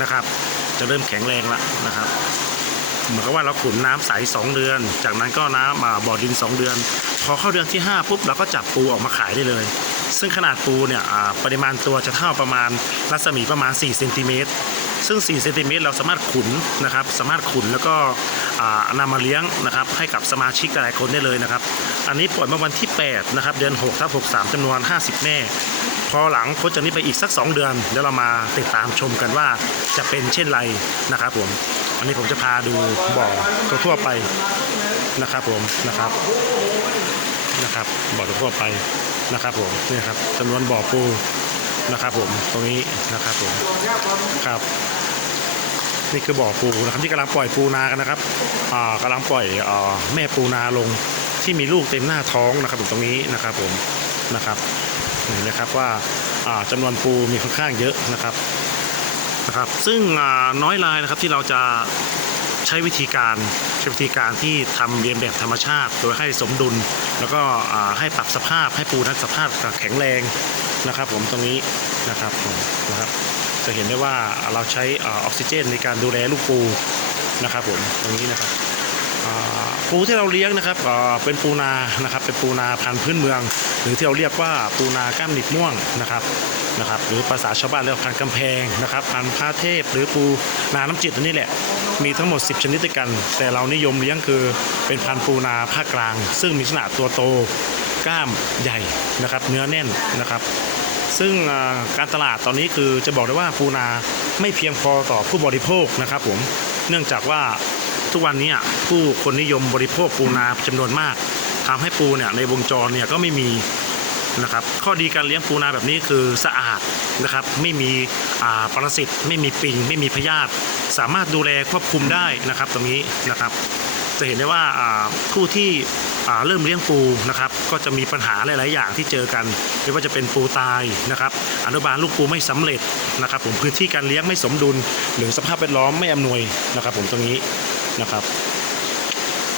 นะครับ จะเริ่มแข็งแรงละนะครับ เหมือนกับว่าเราขุนน้ำใส2เดือน จากนั้นก็น้ำมาบ่อดิน 2 เดือน พอเข้าเดือนที่ 5 ปุ๊บเราก็จับปูออกมาขายได้เลย ซึ่งขนาดปูเนี่ยปริมาณตัวจะเท่าประมาณรัศมีประมาณ4เซนติเมตรซึ่ง4เซนติเมตรเราสามารถขุนนะครับ สามารถขุนแล้วก็อ่านำมาเลี้ยงนะครับ ให้กับสมาชิกหลายคนได้เลยนะครับ อันนี้ปล่อยเมื่อวันที่ 8 นะครับ เดือน6ทับ63จำนวน 50 แม่ พอหลังพ้นจากนี้ไปอีกสัก 2 เดือนเดี๋ยวเรามาติดตามชมกันว่าจะเป็นเช่นไรนะครับผมอันนี้ผมจะพาดูบ่อทั่วไปนะครับผมนะครับนะครับบ่อทั่วไปนะครับผมนี่ครับจำนวนบ่อปูนะครับผมตรงนี้นะครับผมครับ นี่คือบ่อปูนะครับที่กำลังปล่อยปูนากันนะครับอ่ากำลังปล่อยอ่าแม่ปูนาลงที่มีลูกเต็มหน้าท้องนะครับผมตรงนี้นะครับผมนะครับ เห็นไหมครับว่าอ่าจำนวนปูมีค่อนข้างเยอะนะครับนะครับ ซึ่งน้อยรายนะครับที่เราจะใช้วิธีการใช้วิธีการที่ทำเรียนแบบธรรมชาติ โดยให้สมดุล แล้วก็ให้ปรับสภาพให้ปูนั้นสภาพแข็งแรงนะครับ ผมตรงนี้นะครับผมนะครับ จะเห็นได้ว่าเราใช้ออกซิเจนในการดูแลลูกปูนะครับผมตรงนี้นะครับปูที่เราเลี้ยงนะครับเป็นปูนานะครับเป็นปูนาพันธุ์พื้นเมือง หรือที่เราเรียกว่าปูนาก้ามหนิบม่วงนะครับนะครับ หรือภาษาชาวบ้านเรียกพันกำแพงนะครับพันพระเทพ หรือปูนาน้ำจิตอันนี้แหละ มีทั้งหมด 10 ชนิดด้วยกัน แต่เรานิยมเลี้ยงคือเป็นพันปูนาภาคกลาง ซึ่งมีขนาดตัวโตกล้ามใหญ่นะครับ เนื้อแน่นนะครับ ซึ่งการตลาดตอนนี้คือจะบอกได้ว่าปูนาไม่เพียงพอต่อผู้บริโภคนะครับผมเนื่องจากว่าทุกวันนี้ผู้คนนิยมบริโภคปูนาจำนวนมาก ทำให้ปูเนี่ยในวงจรเนี่ยก็ไม่มีนะครับข้อดีการเลี้ยงปูนาแบบนี้คือสะอาดนะครับไม่มีปรสิตไม่มีปิง ไม่มีพยาธิสามารถดูแลควบคุมได้นะครับตรงนี้นะครับ จะเห็นได้ว่าผู้ที่เริ่มเลี้ยงปูนะครับก็จะมีปัญหาหลาย ๆ อย่างที่เจอกันไม่ว่าจะเป็นปูตายนะครับอนุบาลลูกปูไม่สำเร็จนะครับผมพื้นที่การเลี้ยงไม่สมดุลหรือสภาพแวดล้อมไม่อำนวยนะครับผมตรงนี้นะครับ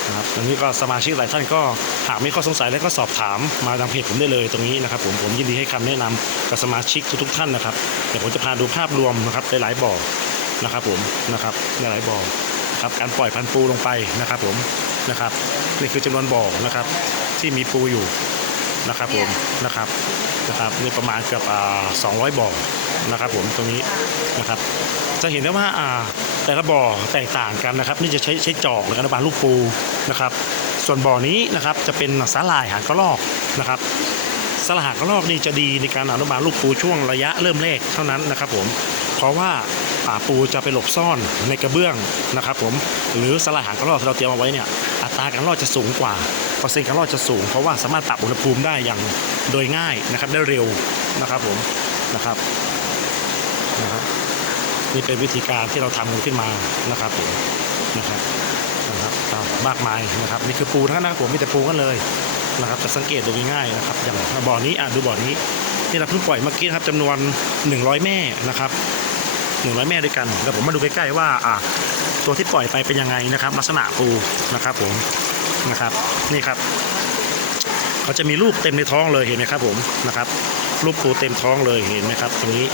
นะครับตรงนี้ก็สมาชิกหลายท่านก็หากมีข้อสงสัยแล้วก็สอบถามมาทางเพจผมได้เลยตรงนี้นะครับ ผมผมยินดีให้คำแนะนำกับสมาชิกทุกๆท่านนะครับเดี๋ยวผมจะพาดูภาพรวมนะครับหลายๆบ่อนะครับผมนะครับหลายๆบ่อครับการปล่อยพันธุ์ปูลงไปนะครับ ผมนะครับนี่คือจำนวนบ่อนะครับที่มีปูอยู่นะครับผมนะครับนะครับนี่ประมาณเกือบอ่า200บ่อนะครับผมตรงนี้นะครับ จะเห็นได้ว่า แต่ละบ่อแตกต่างกันนะครับ นี่จะใช้ใช้จอกหรืออนุบาลลูกปูนะครับ ส่วนบ่อนี้นะครับจะเป็นสาหร่ายหางกระรอกนะครับสาลากกระรอกนี่จะดีในการอนุบาลลูกปูช่วงระยะเริ่มแรกเท่านั้นนะครับผมเพราะว่าอ่าปูจะไปหลบซ่อนในกระเบื้องนะครับผมหรือสลากหางกระรอกที่เราเตรียมเอาไว้เนี่ยอัตราการรอดจะสูงกว่าเปอร์เซ็นต์การรอดจะสูง เพราะว่าสามารถปรับอุณหภูมิได้อย่างโดยง่ายนะครับได้เร็วนะครับผมนะครับนะครับ นี่เป็นวิธีการที่เราทำกันขึ้นมานะครับผมนะครับนะครับมากมายนะครับนี่คือปูทั้งนั้นนะผมมีแต่ปูกันเลยนะครับจะสังเกตดูง่ายๆนะครับอย่างบ่อนี้อะดูบ่อนี้ที่เราเพิ่งปล่อยเมื่อกี้ครับจำนวน 100 แม่นะครับ100 แม่ด้วยกันแล้วผมมาดูใกล้ๆว่าอะตัวที่ปล่อยไปเป็นยังไงนะครับ ลักษณะปูนะครับผมนะครับนี่ครับเขาจะมีลูกเต็มในท้องเลยเห็นไหมครับผมนะครับลูกปูเต็มท้องเลยเห็นไหมครับตรงนี้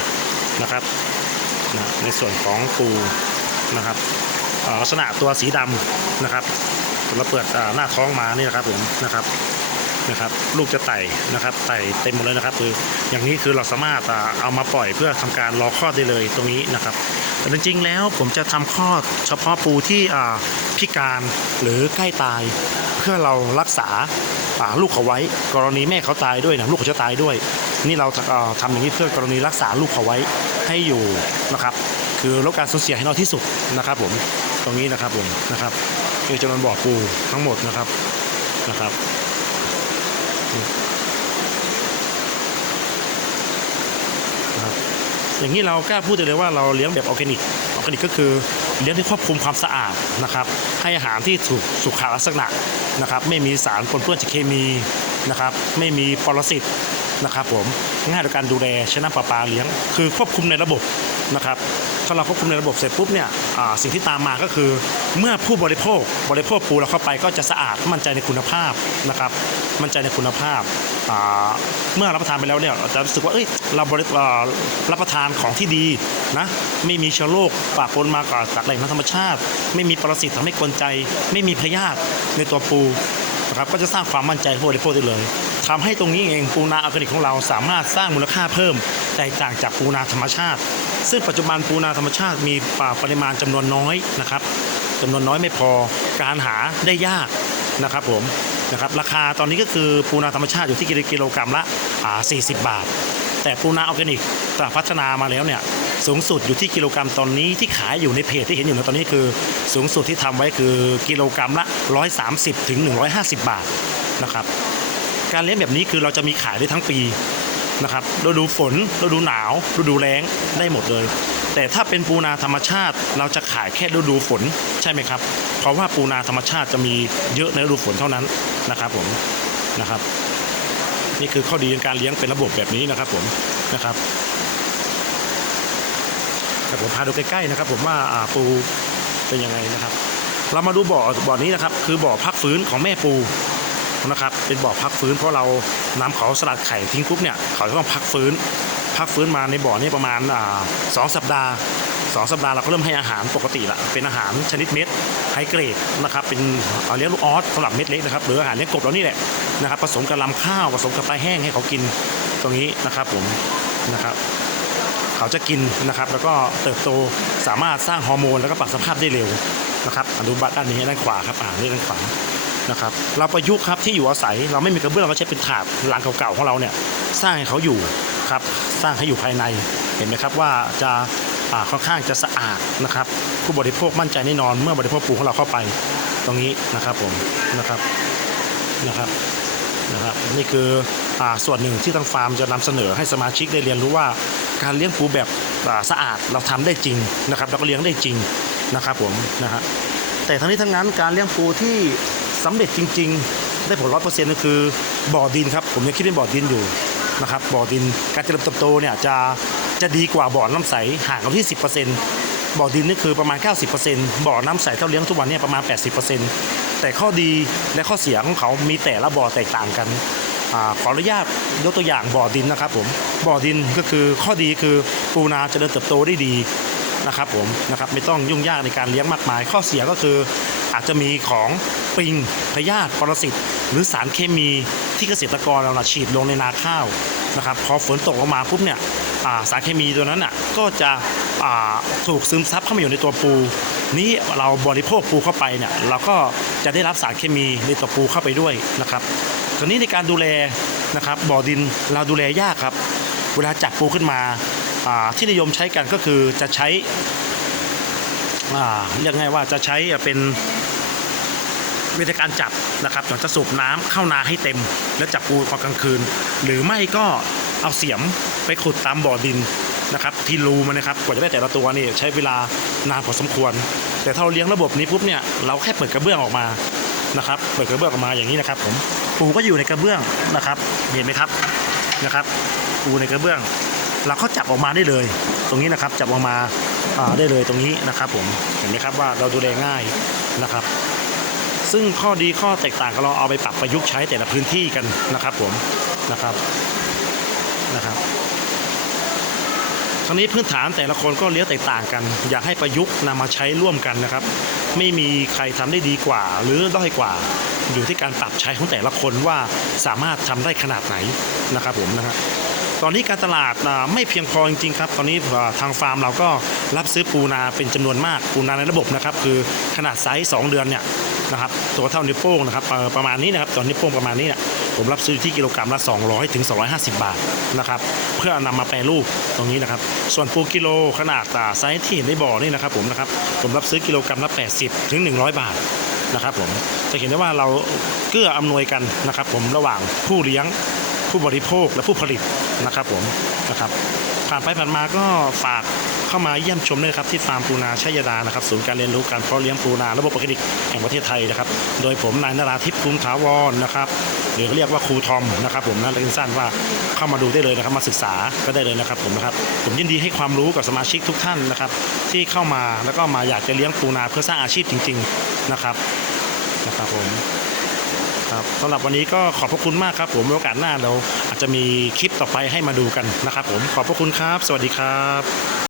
นะครับ นะในส่วนของปูนะครับลักษณะตัวสีดำนะครับเราเปิดหน้าท้องมานี่นะครับผมนะครับนะครับลูกจะไต่นะครับไต่เต็มหมดเลยนะครับคืออย่างนี้คือเราสามารถเอามาปล่อยเพื่อทำการรอคลอดได้เลยตรงนี้นะครับ แต่จริงๆแล้วผมจะทำคลอดเฉพาะปูที่พิการหรือใกล้ตาย เพื่อเรารักษาลูกเขาไว้ กรณีแม่เขาตายด้วยนะลูกเขาจะตายด้วย นี่เราเอ่อทำอย่างนี้เพื่อกรณีรักษาลูกเขาไว้ ให้อยู่นะครับ คือลดการสูญเสียให้น้อยที่สุดนะครับ ผมตรงนี้นะครับผมนะครับคือจำนวนบ่อปูทั้งหมดนะครับนะครับนะครับ อย่างนี้เรากล้าพูดเลยว่าเราเลี้ยงแบบออร์แกนิกออร์แกนิกก็คือเลี้ยงที่ควบคุมความสะอาดนะครับ ให้อาหารที่ถูกสุขลักษณะนะครับ ไม่มีสารปนเปื้อนจากเคมีนะครับ ไม่มีปรสิต นะครับผมง่ายต่อการดูแลใช้น้ำประปาเลี้ยง คือควบคุมในระบบนะครับถ้าเราควบคุมในระบบเสร็จปุ๊บเนี่ยสิ่งที่ตามมาก็คือ เมื่อผู้บริโภคบริโภคปูเราเข้าไปก็จะสะอาดมั่นใจในคุณภาพนะครับมั่นใจในคุณภาพ เมื่อรับประทานไปแล้วเนี่ยเราจะรู้สึกว่าเอ้ยเราบริรับประทานของที่ดีนะไม่มีเชื้อโรคปะปนมากจากแหล่งธรรมชาติ ไม่มีปรสิตทำให้กวนใจ ไม่มีพยาธิในตัวปูนะครับก็จะสร้างความมั่นใจผู้บริโภคได้เลย ทำให้ตรงนี้เองปูนาออร์แกนิกของเราสามารถสร้างมูลค่าเพิ่มแตกต่างจากปูนาธรรมชาติ ซึ่งปัจจุบันปูนาธรรมชาติมีปริมาณจำนวนน้อยนะครับจำนวนน้อยไม่พอการหาได้ยากนะครับผมนะครับราคาตอนนี้ก็คือปูนาธรรมชาติอยู่ที่กิโลกรัมละ40 บาท แต่ปูนาออร์แกนิกตราพัฒนามาแล้วเนี่ยสูงสุดอยู่ที่กิโลกรัมตอนนี้ที่ขายอยู่ในเพจที่เห็นอยู่ในตอนนี้คือ สูงสุดที่ทำไว้คือกิโลกรัมละ 130ถึง150 บาทนะครับ การเลี้ยงแบบนี้คือเราจะมีขายได้ทั้งปีนะครับฤดูฝนฤดูหนาวฤดูแล้งได้หมดเลย แต่ถ้าเป็นปูนาธรรมชาติ เราจะขายแค่ฤดูฝนใช่ไหมครับ เพราะว่าปูนาธรรมชาติจะมีเยอะในฤดูฝนเท่านั้นนะครับผมนะครับ นี่คือข้อดีในการเลี้ยงเป็นระบบแบบนี้นะครับผมนะครับแต่ผมพาดูใกล้ๆนะครับ ผมว่าอ่าปูเป็นยังไงนะครับ เรามาดูบ่อบ่อนี้นะครับ คือบ่อพักฟื้นของแม่ปู นะครับเป็นบ่อพักฟื้นเพราะเรานำเขาสลัดไข่ทิ้งปุ๊บเนี่ยเขาจะต้องพักฟื้น พักฟื้นมาในบ่อนี้ประมาณสองสัปดาห์สองสัปดาห์เราก็เริ่มให้อาหารปกติละเป็นอาหารชนิดเม็ดไฮเกรดนะครับเป็นเเลี้ยงลูกออสสำหรับเม็ดเล็กนะครับหรืออาหารเลี้ยงกบเรานี่แหละนะครับผสมกับลำข้าวผสมกับปลาแห้งให้เขากินตรงนี้นะครับผมนะครับเขาจะกินนะครับ แล้วก็เติบโตสามารถสร้างฮอร์โมนแล้วก็ปรับสภาพได้เร็วนะครับอนุบัตด้านนี้ด้านขวาครับอ่านี่ด้านขวา นะครับเราประยุกต์ครับที่อยู่อาศัยเราไม่มีกระเบื้องเราใช้เป็นถาดหลังเก่าๆของเราเนี่ยสร้างให้เขาอยู่ครับสร้างให้อยู่ภายในเห็นไหมครับว่าจะค่อนข้างจะสะอาดนะครับ ผู้บริโภคมั่นใจแน่นอน เมื่อบริโภคปูของเราเข้าไปตรงนี้นะครับผมนะครับนะครับนะครับนี่คืออส่วนหนึ่งที่ทางฟาร์มจะนำเสนอให้สมาชิกได้เรียนรู้ว่าการเลี้ยงปูแบบสะอาดเราทำได้จริงนะครับเราก็เลี้ยงได้จริงนะครับผมนะฮะแต่ทั้งนี้ทั้งนั้นการเลี้ยงปูที่ สำเร็จจริง ๆ ได้ผลร้อยเปอร์เซ็นต์ก็คือบ่อดินครับ ผมยังคิดเป็นบ่อดินอยู่นะครับบ่อดินการเจริญเติบโตเนี่ยจะจะดีกว่าบ่อน้ำใสห่างกันที่10%บ่อดินนี่คือประมาณ 90%บ่อน้ำใสเท่าเลี้ยงทุกวันเนี่ยประมาณ 80%แต่ข้อดีและข้อเสียของเขามีแต่ละบ่อแตกต่างกันอขออนุญาตยกตัวอย่างบ่อดินนะครับผมบ่อดินก็คือข้อดีคือปูนาเจริญเติบโตได้ดีนะครับผมนะครับไม่ต้องยุ่งยากในการเลี้ยงมากมาย ข้อเสียก็คือ อาจจะมีของปิงพยาธิปรสิตหรือสารเคมีที่เกษตรกรเราฉีดลงในนาข้าวนะครับพอฝนตกลงมาปุ๊บเนี่ยสารเคมีตัวนั้นอะก็จะถูกซึมซับเข้ามาอยู่ในตัวปู นี้เราบริโภคปูเข้าไปเนี่ยเราก็จะได้รับสารเคมีในตัวปูเข้าไปด้วยนะครับทีนี้ในการดูแลนะครับบ่อดินเราดูแลยากครับ เวลาจับปูขึ้นมาที่นิยมใช้กันก็คือจะใช้เรียกไงว่าจะใช้เป็น วิธีการจับนะครับจะสูบน้ำเข้านาให้เต็ม แล้วจับปูตอนกลางคืน หรือไม่ก็เอาเสียมไปขุดตามบ่อดินนะครับที่รูมันนะครับกว่าจะได้แต่ละตัวนี่ใช้เวลานานพอสมควร แต่ถ้าเราเลี้ยงระบบนี้ปุ๊บเนี่ยเราแค่เปิดกระเบื้องออกมานะครับเปิดกระเบื้องออกมาอย่างนี้นะครับผมปูก็อยู่ในกระเบื้องนะครับ เห็นไหมครับนะครับ ปูในกระเบื้อง เราก็จับออกมาได้เลย ตรงนี้นะครับจับออกมาได้เลยตรงนี้นะครับ ผมเห็นไหมครับว่าเราดูแลง่ายนะครับ ซึ่งข้อดีข้อแตกต่างก็เราเอาไปปรับประยุกต์ใช้แต่ละพื้นที่กันนะครับผมนะครับนะครับคราวนี้พื้นฐานแต่ละคนก็เลี้ยงแตกต่างกัน อยากให้ประยุกต์นำมาใช้ร่วมกันนะครับ ไม่มีใครทำได้ดีกว่า หรือด้อยกว่า อยู่ที่การปรับใช้ของแต่ละคนว่าสามารถทำได้ขนาดไหนนะครับผมนะฮะตอนนี้การตลาดไม่เพียงพอจริงๆครับ ตอนนี้ทางฟาร์มเราก็รับซื้อปูนาเป็นจำนวนมากปูนาในระบบนะครับ คือขนาดไซส์2เดือนเนี่ย นะครับตัวเท่านิ้วโป้งนะครับประมาณนี้นะครับตอนนิ้วโป้งประมาณนี้นี่ยผมรับซื้อที่กิโลกรัมละ 200ถึง250 บาทนะครับเพื่อนำมาแปรรูปตรงนี้นะครับ ส่วนปูกิโลขนาดอ่าไซส์ที่เห็นในบ่อนี่นะครับผมนะครับผมรับซื้อกิโลกรัมละ 80ถึง100 บาทนะครับผมจะเห็นได้ว่าเราเกื้ออำนวยกันนะครับ ผมระหว่างผู้เลี้ยงผู้บริโภคและผู้ผลิตนะครับผมนะครับผ่านไปผ่านมาก็ฝาก เข้ามาเยี่ยมชมด้วยครับที่ฟาร์มปูนาชัยดานะครับศูนย์การเรียนรู้การเพาะเลี้ยงปูนาระบบออร์แกนิกแห่งประเทศไทยนะครับ โดยผมนายนราทิพย์ภูมิถาวรนะครับหรือเรียกว่าครูทอมนะครับ ผมนั่นเองสั้นว่าเข้ามาดูได้เลยนะครับมาศึกษาก็ได้เลยนะครับผมนะครับผมยินดีให้ความรู้กับสมาชิกทุกท่านนะครับ ที่เข้ามาแล้วก็มาอยากจะเลี้ยงปูนาเพื่อสร้างอาชีพจริง ๆนะครับนะครับผมครับสำหรับวันนี้ก็ขอบพระคุณมากครับ ผมโอกาสหน้าเราอาจจะมีคลิปต่อไปให้มาดูกันนะครับ ผมขอบพระคุณครับ สวัสดีครับ